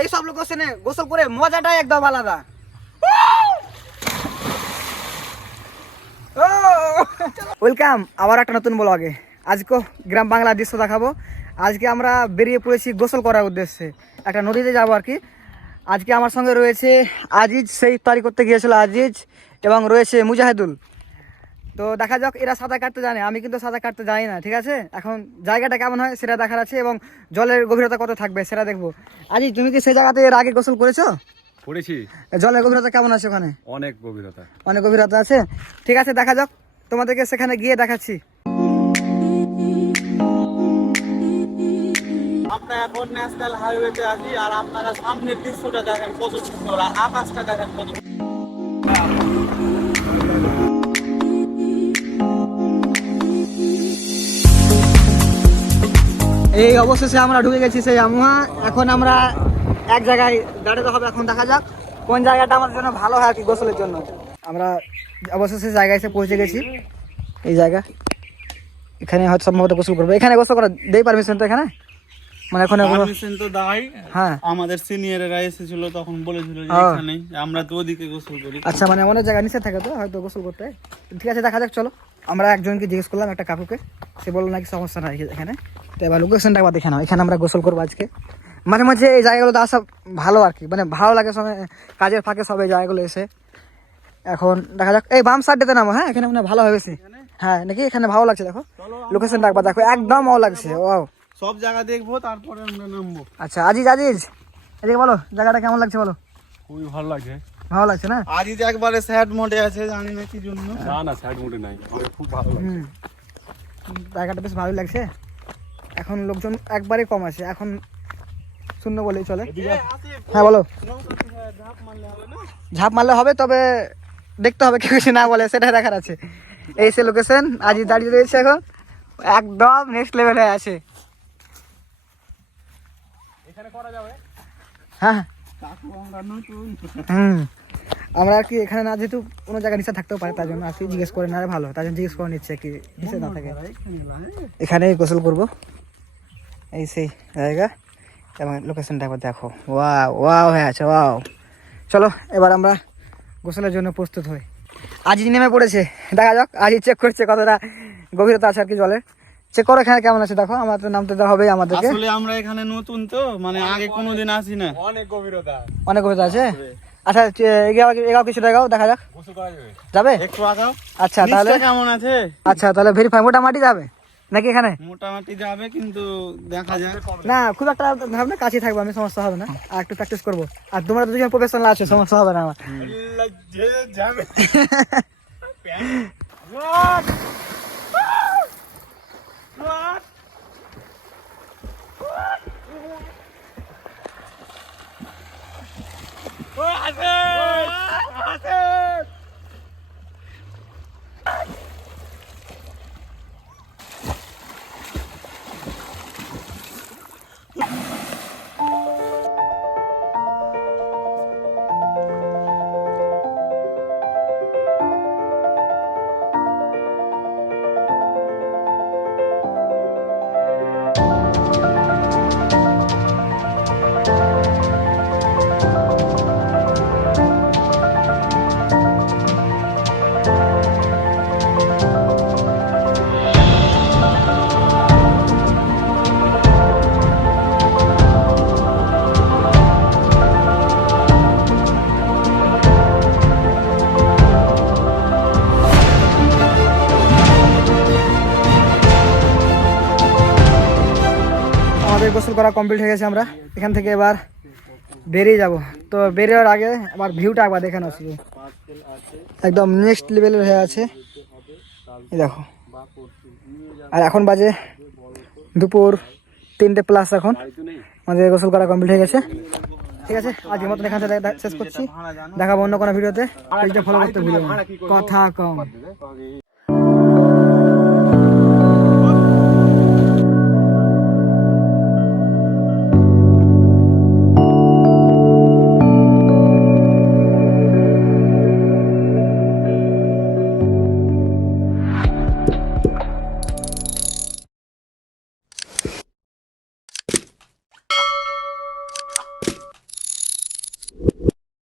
এই সব লোকেশনে গোসল করে মজাটাই একদম আলাদা। ওয়েলকাম আবার একটা নতুন ব্লগে। আজকে গ্রাম বাংলার দৃশ্য দেখাবো। আজকে আমরা বেরিয়ে পড়েছি গোসল করার উদ্দেশ্যে, একটা নদীতে যাবো আর কি। আজকে আমার সঙ্গে রয়েছে আজিজ, সেই ইফতারি করতে গিয়েছিল আজিজ, এবং রয়েছে মুজাহিদুল। তো দেখা যাক, এরা সাঁতার কাটতে জানে, আমি কিন্তু সাঁতার কাটতে জানি না, ঠিক আছে। এখন জায়গাটা কেমন হয় সেটা দেখার আছে, এবং জলের গভীরতা কত থাকবে সেটা দেখবো। আজিজ, তুমি কি সেই জায়গাতে এর আগে গোসল করেছো? করেছি। জলের গভীরতা কেমন আছে ওখানে? অনেক গভীরতা। অনেক গভীরতা আছে, ঠিক আছে, দেখা যাক, তোমাদেরকে সেখানে গিয়ে দেখাচ্ছি। আমরা এখন ন্যাশনাল হাইওয়েতে আছি, আর আপনারা সামনের দৃশ্যটা দেখেন কত সুন্দর, আর আকাশটা দেখেন কত। এই অবশেষে আমরা ঢুকে গেছি সেই আমুহা। এখন আমরা এক জায়গায় দাঁড়াতে হবে, এখন দেখা যাক কোন জায়গাটা আমাদের জন্য ভালো হয় আর কি গোসলের জন্য। আমরা অবশেষে জায়গায় এসে পৌঁছে গেছি। এই জায়গা, এখানে হয়তো সম্ভবত গোসল করবো। এখানে গোসল করা দেই পারমিশন তো এখানে? মানে এখন পারমিশন তো দাই। হ্যাঁ, আমাদের সিনিয়ররা এসেছিল তখন বলেছিল যে এখানে, আমরা তো ওদিকে গোসল করি। আচ্ছা, মানে অনেক জায়গায় নিষেধ থাকে তো হয়তো গোসল করতে। ঠিক আছে, দেখা যাক, চলো। আমরা একজনকে জিজ্ঞেস করলাম, একটা কাকুকে, সে বললো নাকি সমস্যা নাই এখানে। তো এবার লোকেশনটা একবার দেখে নাও। এখানে আমরা গোসল করবো আজকে। মাঝে মাঝে এই জায়গাগুলোতে আসা ভালো আর কি, মানে ভালো লাগে সময় কাজের ফাঁকে সব এই জায়গাগুলো এসে। এখন দেখা যাক, এই বাম সাইডটাতে নামো। হ্যাঁ, এখানে মানে ভালো হবে বেশি। হ্যাঁ নাকি, এখানে ভালো লাগছে, দেখো লোকেশনটা একবার দেখো, একদম ভালো লাগছে। ও, সব জায়গা দেখবো, তারপরে আমরা নামবো। আচ্ছা আজিজ, আজিজ এদিকে বলো, জায়গাটা কেমন লাগছে বলো। খুবই ভালো লাগে। ভালো লাগছে না? আজই যে একবারে স্যাড মোডে আছে, জানি না কি জন্য। না সাইড মোডে নাই, আমার খুব ভালো লাগে। জায়গাটা বেশ ভালো লাগছে। এখন লোকজন একবারে কম আছে, এখন শূন্য বলেই চলে। হ্যাঁ বলো। ঝাঁপ মারলে হবে, তবে দেখতে হবে কেউ কিছু না বলে, সেটা দেখার আছে। এই সে লোকেশন, আজই দাঁড়িয়ে রয়েছে এখন, একদম নেক্সট লেভেলে আছে। এখানে করা যাবে? হ্যাঁ, আমরা নতুন। আমরা আর কি এখানে না, যেহেতু কোনো জায়গায় নিচে থাকতেও পারে, তার জন্য আর কি জিজ্ঞেস করে না ভালো, তার জন্য জিজ্ঞেস করে নিচ্ছে কি নিচে না থাকে। এখানে গোসল করবো, এই সেই জায়গা, এবং লোকেশনটা একবার দেখো। ওয়াও ওয়াও হয়ে আছে, ওয়াও। চলো এবার আমরা গোসলের জন্য প্রস্তুত হই। আজই নেমে পড়েছে, দেখা যাক আজই চেক করছে কতটা গভীরতা আছে আর কি জলের। চেক করো এখানে কেমন আছে, দেখো। আমার তো নামতে দেওয়া হবে আমাদেরকে। আসলে আমরা এখানে নতুন তো, মানে আগে কোনোদিন আসি না। অনেক গভীরতা। অনেক গভীরতা আছে। আচ্ছা, এগাও কিছুটা এগাও, দেখা যাক। গোসল করা যাবে? যাবে? একটু আগাও। আচ্ছা তাহলে নিচটা কেমন আছে? আচ্ছা তাহলে ভেরিফাই, মোটামুটি যাবে নাকি এখানে? মোটামুটি যাবে, কিন্তু দেখা যাক। না খুব একটা ভাব না, কাছে থাকবো আমি, সমস্যা হবে না। আর একটু প্র্যাকটিস করবো। আর তোমরা তো দুজন প্রফেশনাল আছো, সমস্যা হবে না আমার। যাবে। আমাদের গোসল করা কমপ্লিট হয়ে গেছে, আমরা এখান থেকে এবার বেরিয়ে যাব। তো বেরোয়ার আগে আবার ভিউটা একবার দেখে নাও, শুধু একদম নেক্সট লেভেলের হয়ে আছে, এই দেখো। আর এখন বাজে দুপুর 3:00+ এখন আমাদের গোসল করা কমপ্লিট হয়ে গেছে। ঠিক আছে, আজকের মতন এখান থেকে শেষ করছি। দেখাবো অন্য কোনো ভিডিওতে, পেজটা ফলো করতে ভুলো না। কথা কম।